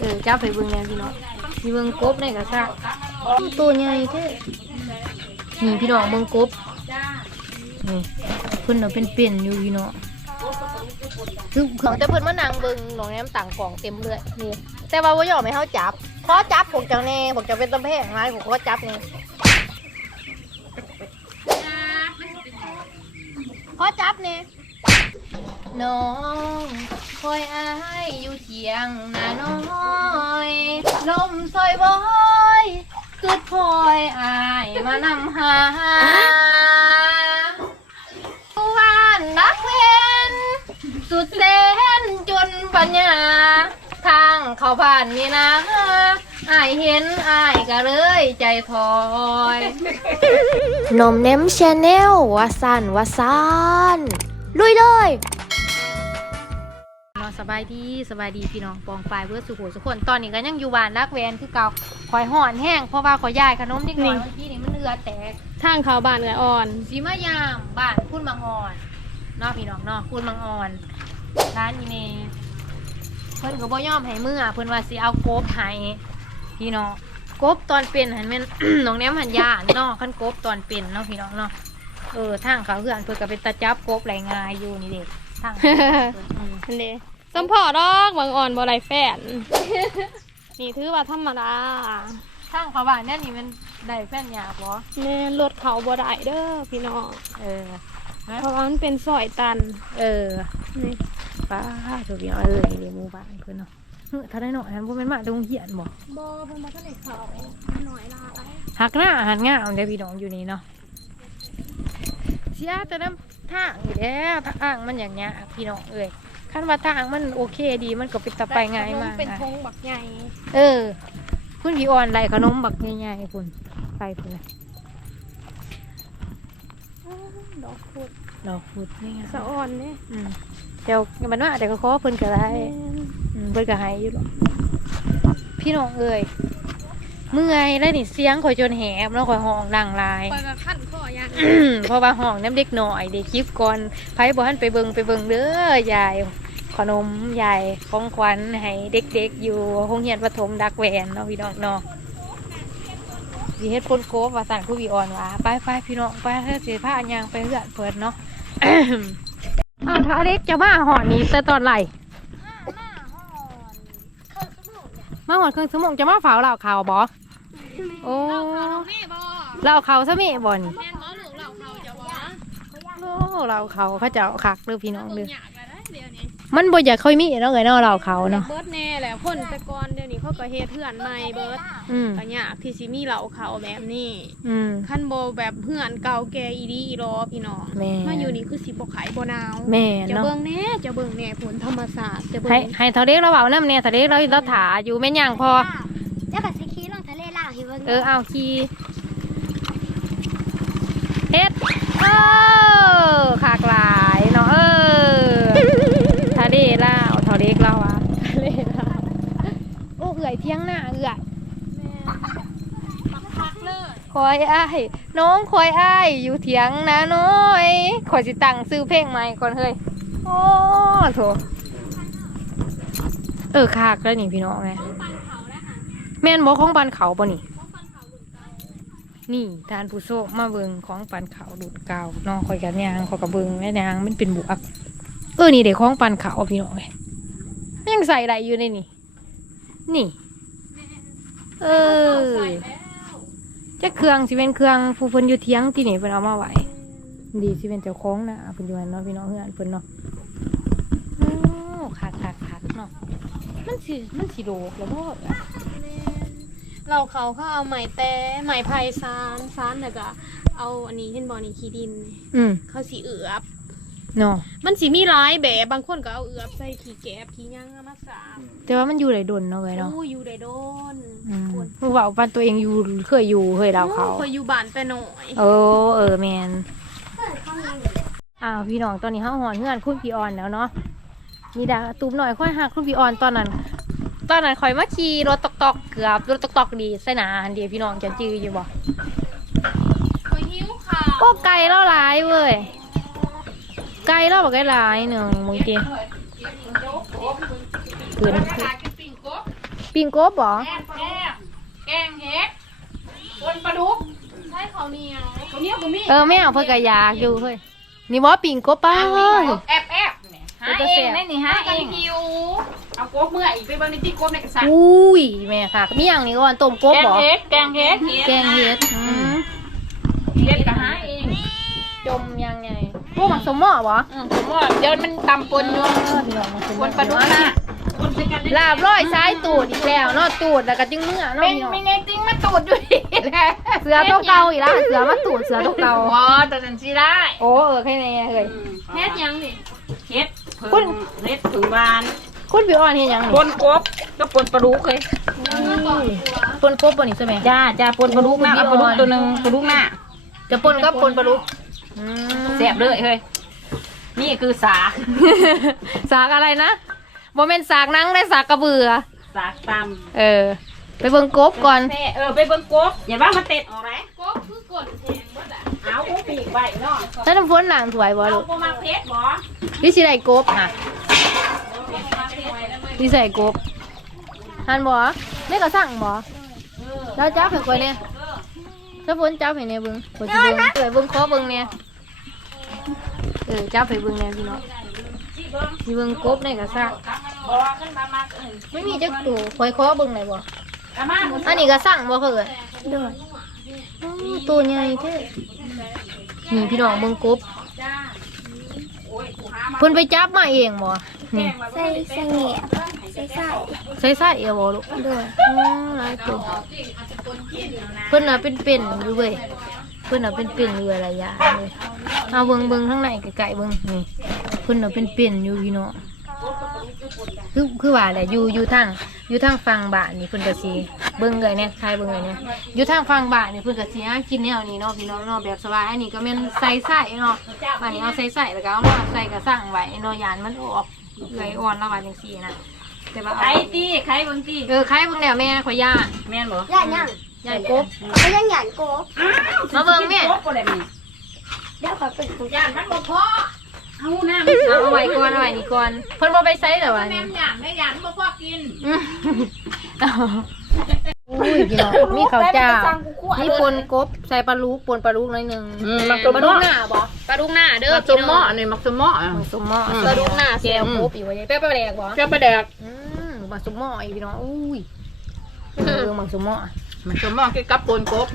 เออจับไปเบิ่งแน่พี่น้องมีเบิ่งกบในกระซักตัวใหญ่แท้นี่พี่น้องเบิ่งกบนี่เพิ่นน่ะเป็นเปลี่ยนอยู่พี่น้องคือของแต่เพิ่นมานั่งเบิ่งน้องแนมต่างกล่องเต็มเลยนี่แต่ว่าบ่ยอมให้เฮาจับขอจับพวกเจ้าแน่พวกเจ้าเป็นตะแพงหลายผมขอจับนี่ขอจับนี่น้อง คอยอายอยู่เทียงนาน้อยลมซอยบอยคือคอยอายมานำหาว่านนักเวนสุดแสนจนปัญญา ทางเขาผ่านนี่นะอายเห็นอายก็เลยใจถอยนมเน้มชาแนลวาสันวาสันลุยเลย สบายดีสบายดีพี่น้องปองปลายเพื่อสุโขสุขคนตอนนี้ก็ยังอยู่บ้านรักแวนคือเก่าคอยห่อนแห้งเพราะว่าขอยยายขนมนิดหน่อยเมื่อกี้นี่มันเอือแตกทางเขาบ้านไก่อ่อนสีมายามบ้านพูดมังอ่อนเนอกพี่น้องเนอกพูดมังอ่อนร้านอีเมเพิ่นก็บ่ยอมให้มือเพิ่นว่าสิเอากบให้พี่น้องกบตอนเป็นหันแม่น น้องแนมหันยาเนาะคันกบตอนเป็นเนาะพี่น้องเนาะเออทางเขาเพื่อนเพิ่นก็เป็นตาจับกบไหลงายอยู่นี่เด็กทางเขาอืม อันเด สัมพอดอกบางอ่อนบ่ไรแฟน นี่ถือว่าธรรมดาทางเขาบ้านเนี่ยนี่มันได้แฟนยากบ่แม่นรถเขาบ่ได้เด้อพี่น้องเออเพราะว่ามันเป็นซอยตัน เออนี่ป้าถูกพี่น้องเออนี่หมู่บ้านเพิ่นเนาะเฮ้ยถ้าได้หน่อยอันบ่แม่นมาตรงเหียนบ่บ่เพิ่นบ่ทันได้เขาหน่อยลาไปหักหน้าหันงามเด้อพี่น้องอยู่นี่เนาะเสียแต่น้ำทางอยู่แล้วทางมันอย่างเงี้ยากพี่น้องเอ้ย คันว่าทางมันโอเคดีมันก็เป็นตะไปง่ายมากเป็นนะธงบักใหญ่เออคุณพี่อ่อนไรขนมบักง่ายๆคุณไปคุณนะอ้าวดอกพุดดอกพุดนี่ไงสะอ่อนเด้อืมเดี๋ยวมันว่าแต่ก็ขอเพิ่นก็ได้แม่นอืมเพิ่นก็ให้อยู่หรอกพี่น้องเอ้ย เมื่อยแล้วนี่เสียงข่อยจนแหบแล้วข่อยห้องดังหลาย ปล่อยกับขั้นข้ออย่างเพราะว่าห้องน้ำเด็กหน่อยเด็กคลิปก่อนไผบ่ทันไปเบิงไปเบิงเด้อยาย ขนมยายของขวัญให้เด็กๆ อยู่โรงเรียนประถมดักแหวนเนาะพี่น้องเนาะสิเฮ็ดคนโกบว่าสั่นผู้วีอ่อนว่าไปไปพี่น้องไปเฮ็ดสิพาอันยางไปเฮือนเปิดเนาะ อ้าวถ้าเล็กจะมาหอนนี้แต่ตอนไหลมาหอนเครื่องสมองจะมาเฝ้าเหล่าข่าวบ่ โอ้แม่บ่เหล่าข่าวซะแม่บ่นี่แม่นบ่ลูกเราเขาจะว่าโอ้เราเขาเขาจะเอาคักเด้อพี่น้องเด้อ อยากแล้วนะเดี๋ยวนี้มันบ่อยากค่อยมีเนาะเอ้ยเนาะเราเขาเนาะ เบิร์ดแน่แหละคนแต่ก่อนเดี๋ยวนี้เขาก็เฮ็ดเพื่อนใหม่เบิร์ดอืมก็ยากที่สิมีเหล่าเขาแบบนี้อืมขั้นโบแบบเพื่อนเก่าแก่อีดีอีรอพี่น้องแม่ มาอยู่นี่คือสิบ่ขายบ่หนาว แม่จะเนาะ เบิ่งแน่จะเบิ่งแน่ผลธรรมศาสตร์จะเบิ่ให้งให้เท่าเด็กเราเบาน้ำเนี่ยเท่าเด็กเราเราถาอยู่แม่นย่างพอ เบิ่งเออเอาขี่เฮ็ดเออขากหลายเนาะเออทะเลเล่าเท่าเด็กเราอะเลยล่ะโอ้เอื่อยเที่ยงหน้าเอื่อยพักเลยคอยอ้ายน้องคอยอ้ายอยู่เถียงนาน้อยคอยสิตั้งซื้อเพลงใหม่ก่อนเฮ้ยโอ้โถเออคากแล้วนี่พี่น้องไงแม่นบอกของปันเขาปะนี่ นี่ทานผู้โซมาเบิงของปันเขาดูดกาวน้องคอยกันยางคอยกับเบิงแม่ยางมันเป็นบวกเออนี่เด็กของปันเขาพี่น้องไมันยังใส่อะไรอยู่ในนี่ นี่ เออจะเครื่องสิเป็นเครื่องผู้เพิ่นอยู่เทียงที่นี่เพิ่นเอามาไว้ดีสิเป็นเจ้าของนะเพิ่นอยู่นั่นเนาะพี่น้องเฮือนเพิ่นเนาะโอ้คักคักคักเนาะมันสิมันสิโดกแล้วบ่ เราเขาเขาเอาไหมแต่ไหมไผ่ซานซานแล้วก็เอาอันนี้เห็นบ่นี่ขี้ดินนี่อืมเขาสิเอือบเนาะมันสิมีหลายแบบบางคนก็เอาเอือบใส่ขี้แกบขี้หยังเอามาสาบแต่ว่ามันอยู่ได้ดนเนาะเว้ยเนาะโอ้อยู่ได้โดนอืมคนผู้เว้าปันตัวเองอยู่เคยอยู่เคยเล่าเขาเคยอยู่บ้านแต่น้อยเออเออแม่นอ้าวพี่น้องตอนนี้เฮาหอนเฮือนคุณพี่ออนแล้วเนาะมีดาตูมหน่อยค่อยหักคุณพี่ออนตอนนั้น ตอนนั้นข่อยมาขี่รถตอกตอกๆเกือบรถตอกตอกๆดีใส่หนาอันเดียวพี่น้องจะจื้ออยู่บ่เคยหิวข้าวโอ้ไก่เล่าหลายเว้ยไก่เล่าบอกไก่หลายหนึ่งมึงจีเกินปิงกบบ่แกงแกงแกงเห็ดปนปลาดุกใช่เขาวเหนียวตัวเนี้ยบ่มีเออแม่เอาเพิ่นก็อยากอยู่เฮ้ยนี่บ่ปิงกบป้าเอ้ยแอบแอบเนี่ยหาเป็นตัวเอแสงบได้นี่หาเองหิว เอากบเมื่ออีกไปเบิ่งในที่กบในกระสังอุ้ยแม่ค่ะมีหยังนี่ก่อนต้มกบแกงบ่เห็ดแกงเห็ดแกงเห็ดอืมเห็ดก็หาเองจมยังไงพวกหมักสมหม้อบ่อืมผมว่าเดี๋ยวมันตำปนอยู่ปนปลาดุกนะปนใส่กันได้ลาบร้อยซ้ายตูดอีกแล้วเนาะตูดแล้วก็จึงเมื่อเนาะเป็นพี่น้องไม่ไงจริงมาตูดอยู่ดีแหละเสือตัวเก่าอีกแล้วเสือมาตูดเสือตัวเก่าอ๋อแต่ฉันสิได้โอ้เออแค่นี้เฮ้ยเฮ็ดหยังนี่เฮ็ดคุพึ่ณงเฮ็ดพึ่งบาน คุณพี่อ่อนเฮ็ดหยังปนี่นกบก็ปนปลาดุกเลยปนกบบ่นี่ใช่ไหมจ้าจ้าปนปลาดุกนะเอาปลาดุกตัวหนึงปลาดุกหน้าจะปนก็ปนปลาดุกอืมเสียบเลยเฮ้ยนี่คือสาสากอะไรนะบ่แม่นสากหนังได้สากกระเบือสากตเออ ไปเบิ่งกบก่อนำแม่เออไปเบิ่งกบอย่าว่ามันเต็ดออกไรกบคือกดแทงบ่ล่ะเอากบปีกไว้เนาะถ้าน้ำฝนหลางสวยบ่เอาลูกบ่มาเพชรบ่นี่สิได้กบค่ะ นี่ใส่กบหันบ่ไม่ก็สั่งบ่แล้วจับให้ข่อยเนี่ยถ้าฝนจับให้เนี่ยบิ่งข่อยสิเบิ่งเอ้ยเบิ่งขอบิ่งเนี่ยเออจับให้เบิ่งเนี่ยพี่น้องสิเบิ่งสิเบิ่งกบในกระซักบ่ขึ้นมาไม่มีจักตัวข่อยขอบิ่งได้บ่อันนี้ก็สั่งบ่เพิ่นด้อตัวใหญ่แท้นี่พี่น้องบิ่งกบจ้าโอ้ยกูหามาเพิ่นไปจับมาเองบ่นี่ใส่ใส่ ใส่ใส่ใส่เอาบ่ลูกเด้ออ๋อหลายตัวเพิ่นน่ะเป็นเป็นอยู่เว้ยเพิ่นน่ะเป็นเป็นอยู่หลายอย่างเลยเอาเบิ่งเบิ่งข้างในไกลๆเบิ่งนี่เพิ่นน่ะเป็นเป็นอยู่พี่น้องคือคือว่าแหละอยู่อยู่ทางอยู่ทางฝั่งบ้านนี่เพิ่นก็สิเบิ่งเลยเนี่ยทายเบิ่งเลยเนี่ยอยู่ทางฝั่งบ้านนี่เพิ่นก็สิหากินแนวนี้เนาะพี่น้องเนาะแบบสบายอันนี้ก็แม่นใส่ใส่เนาะอันนี้เอาใส่ใส่แล้วก็เอามาใส่กระสั่งไว้เนาะยานมันออกเอื้อยอ่อนละว่าจังซี่นะ แต่ว่าไข่เอาตีไข่เบิ่งตีเออใครเบิ่งแล้วแม่ข่อยย่านแม่นบ่ย่านยังย่านกบไม่ยังหยานโกบมาเบิ่งแม่กบบ่ได้มีเดี๋ยวขอเป็นกูย่านมันบ่พอเอาน้ำเอาเอาไว้ก่อนเอาไว้นี่ก่อนเพิ่นบ่ไปไสแต่ว่าแม่นี่นย่านได้ย่านบ่พอกินอืมอุ้ยพี่น้องมีข้าวเจ้ามีปนกบใส่ปลาลูกปนปลาลูกหน่อยหนึงอืมมันปลาลูกหน้าบ่ปลาดุกหน้าเด้อมักสมหม้อนี่มักสมหม้อ มังสมหม้ออืมปลาลูกหน้าแซ่บกบอีกว่าใหญ่เป๊ะปลาแดกบ่เจ้าปลาแดก อืมมังสมหม้ออีกพี่น้องอุ้ยเออมังสมหม้อมันสมหม้อคือกับปนกบ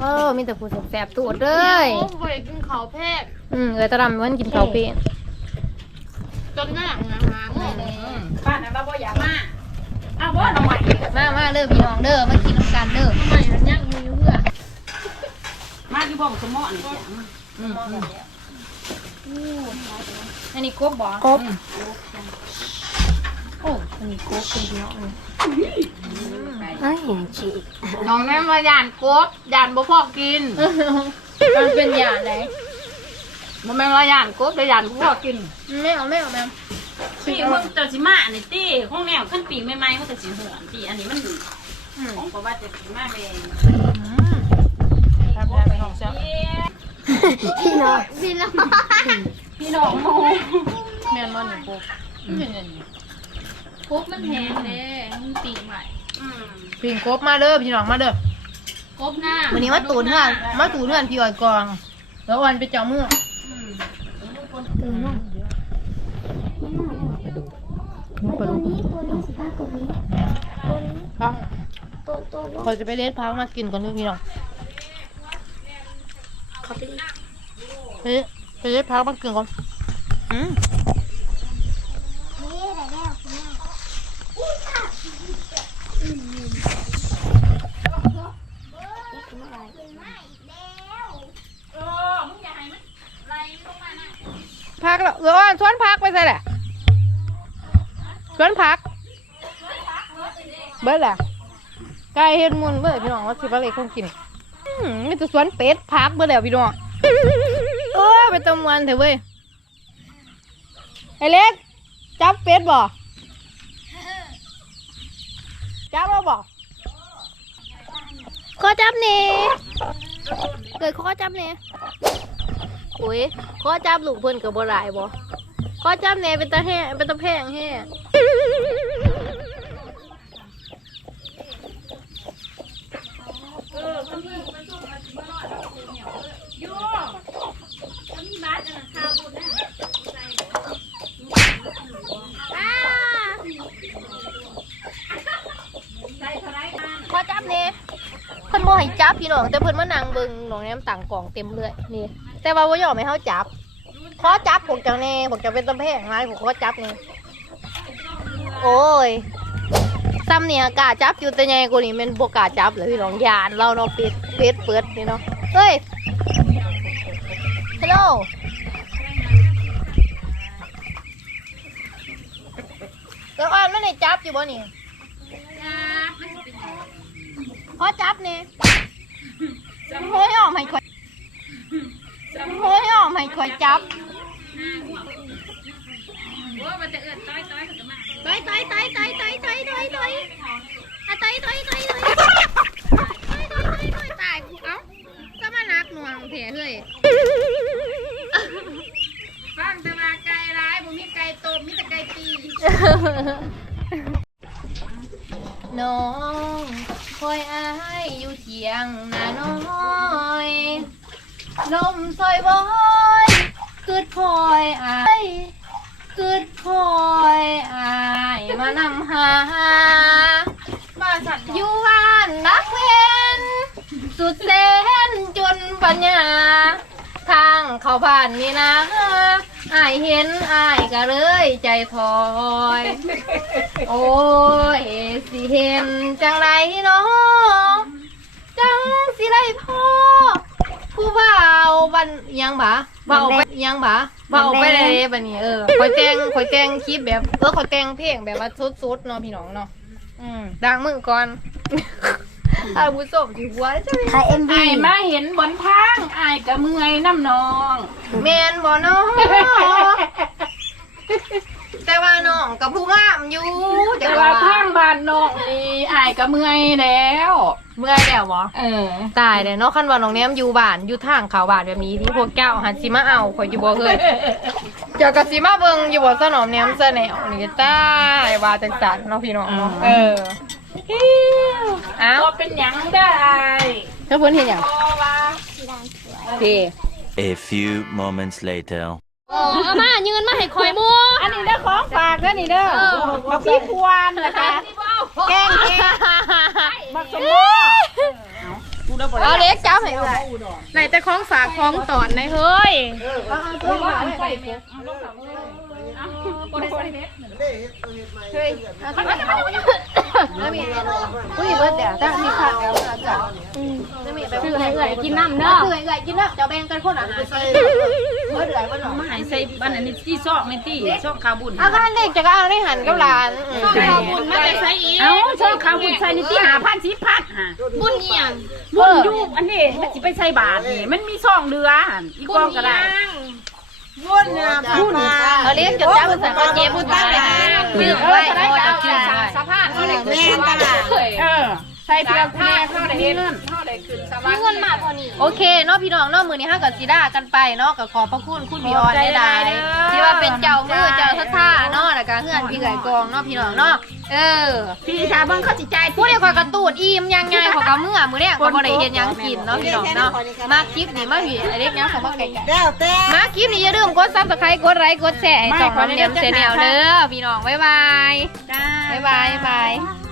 เออมีแต่ผู้แซ่บๆตัวเด้โอ้ยบ่ได้กินข้าวแพกอืมเออตะดำมันกินข้าวเป็ดจนหน้านะคะป้าน่ะเราบ่อยากมาเอาบ่หน่อยมามาเด้อพี่น้องเด้อมากินน้ำกันเด้อทำไมมันยังมีเพื่อมาอยู่บ่สมหม้อนี่จ้ะอืมอืมอันนี้กบบ่กบ โอ้อันนี้กบเป็นพี่น้องนี่เอ้ยฉีน้องแม่มาย่านกบย่านบ่พอกินมันเป็นยาไหนบ่แม่นว่าย่านกบแต่ย่านบ่พอกินไม่เอาไม่เอาแม่ปีมึงเจ้าสิมาอันนี้ติของแนวขั้นปีใหม่ๆมันก็สิเหือนปีอันนี้มันของบ่ว่าจะสิมาแม่งครับแล้วพี่น้องเจ้าพี่น้องสิเนาะพี่น้องโมแม่นมันนี่กบเป็นอันนี้ก บมันแพงเด้มันปีกใหม่อืมปิ่งกบมาเด้อพี่น้องมาเด้อกบหน้าวันนี้มาตูนเพื่อนมาตูนเพื่อนพี่อ้อยกอง แล้ววันไปเจ้าเมื่ออืมตื่นมาปลาดุกตัวนี้สิบ้าตัวนี้ครับตัวตัวคอยจะไปเล็ดพักมากินก่อนเด้อพี่น้องเขาไปดิไปเล็ดไปเล็ดพักมากินก่อนอืม นี่ได้แล้วคุณแม่ เออมึงอย่าให้มันไหลลงมานะ พักแล้วเออสวนพักไปใส่แหละสวนพัก เบิดแหละไก่เฮ็ดมุนเบิดพี่น้องว่าสิบอะไรคงกินอืมมีแต่สวนเป็ดพักเบิดแล้วพี่น้องเออไปตำวันเถอะเว้ยไอเล็กจับเป็ดบ่จับแล้วบ่ขอจับนี่เกิดขอจับนี่ โอ้ยข้อจับลูกเพื่อนกับบ่ายบ่ข้อจับเนเป็นตะแห้เป็นตะแพงแห้พ่อจับเน่เพิ่นบ่ให้จับพี่น้องแต่เพิ่นมานั่งเบิ่งน้องแนมต่างกล่องเต็มเลยนี่ แต่ว่าบ่ยอมให้เฮาจับขอจับพวกเจ้าแน่พวกเจ้าเป็นตำแพงหลายผมขอจับนี่โอ้ยซ้ำเนี่ยกล้าจับอยู่แต่ใหญ่กว่านี้แมันบ่กล้าจับเลยพี่น้องยานเราเนาะปิดปิดเปิดนี่เนาะเฮ้ยฮัลโหลเดี๋ยวอ่านมันให้จับอยู่บ่นี่ขอจับนี่โอ้ยออกให้ข่อย โอ้ยออกให้ข่อยจับว่ามันจะเอื้อนต้อยต้อยเขาจะมาต่อยต่อยต่อยต่อยต่อยต่อยต่อยต่อยอะต่อยต่อยต่อยต่อยต่อยต่อยต่อยต่อยตายกูเอ้าก็มานักหน่วงเถอะเฮ้ย ฟังแต่ว่าไก่ร้ายบ่มีไก่ต้มมีแต่ไก่ตี น้องคอยอายอยู่เทียงนาน้อยลมซ อยบอยคืดคอยอายคืดคอยอายมานำหามาสัตว์อยู่บ้านนักเวนสุดแสนจนปัญญา ทางเข้าบ้านนี่นะอายเห็นอายก็เลยใจถอย โอ้ยสิเห็นจังไรเนาะจังสิไรพ่อ ผู้บ่าวบันยังบ่าเบาไปยังบ่าเบาไปเลยบันนี้เออคอยแต่งคอยแต่งคลิปแบบ เออคอยแต่งเพลงแบบว่าสุดๆเนาะพี่น้องเนาะอืมดังมือก่อนอาบุศมที่หัวจะมีถ่ายเอ็มวีไอ้มาเห็นบนทางไอ้ก็เมื่อยน้ำนองแมนบ่เนาะ แต่ว่าน้องกับผู้งามอยู่แต่ว่าทางบ้านน้องนี่ไอ้ก็เมื่อยแล้ว เมื่อยแล้วบ่เออตายเลยเนาะคันว่าน้องแนมอยู่บ้านอยู่ทางเขาบ้านแบบนี้ที่พวกเจ้าหันสิมาเอาข่อยอยู่บ่เคยเจ้าก็สิมาเบิ่งอยู่บ่สนอมแนมซะแนวนี่ตายว่าจังซั่นเนาะพี่น้องเนาะเอออ้าวก็เป็นหยังได้ไอ้เจ้าเพิ่นเฮ็ดหยังเพราะว่า พี่ A few moments later. โอ้เอามายืนมาให้ข่อยหมู่อันนี้เด้อของฝากเด้อนี่เด้อบักพี่ควานนะคะแกงเองบักสมโมเอาเล็กจับให้เอื้อยไหนแต่ของฝากของตอนในเฮ้ย แล้วมีอุ้ยเบิดเดี๋ยวจ้ามีผักแล้วจ้ะแล้วมีไปคือซื้อให้ให้เอื่อยกินน้ำเด้อซื้อให้เอื้อยกินแล้วจะแบ่งกันคนละห้าสิบเบิดเดือยเบิดหนอมาใหายใส่บ้านอันนี้ที่ซอกในที่ซอกคาบุญเอาข้างเด็กจะก็เอาได้หันกับหลานช่องเราบุญมาแต่ใช้อีกเอ้าซอกคาบุญใส่ในที่หาพันสิพันฮะบุญเอียงบุญยู่อันนี้มันสิไปใส่บาทนี่มันมีซองเรืออีกกองก็ได้ บุญนะพ่อป้าเอาเลี้ยงจนจ้าภาษาเจ็บบุญตั้งเลยนะยืดไว้โอ้จะกินได้สภาพเขาเลยแม่นตลาดเออใส่เสื้อผ้าเข้าได้เงินมีเงินมาพอนี่โอเคเนาะพี่น้องเนาะมือนี้ห้ากับสีดากันไปเนาะกับขอบพระคุณคุณพี่ออนได้หลายที่ว่าเป็นเจ้ามือเจ้าทัท่าเนาะแล้วก็เฮือนพี่ไก่กองเนาะพี่น้องเนาะ เออพี่ชาเบิ่งเขาสิจ่ายพูดได้คอยกระตูดอิ่มยังไงขอกระมือมือเนี่ยก็บ่ได้เห็นยังกินเนาะพี่น้องเนาะมาคลิปนี้มาพี่ไอเด็กยังเขามาไก่แล้วแต่มาคลิปนี้อย่าลืมกดซับสไครต์กดไลค์กดแชร์ให้ช่องของเนียมเซนแนลเด้อพี่น้อง บ๊ายบาย จ้า บ๊ายบายบ๊ายบาย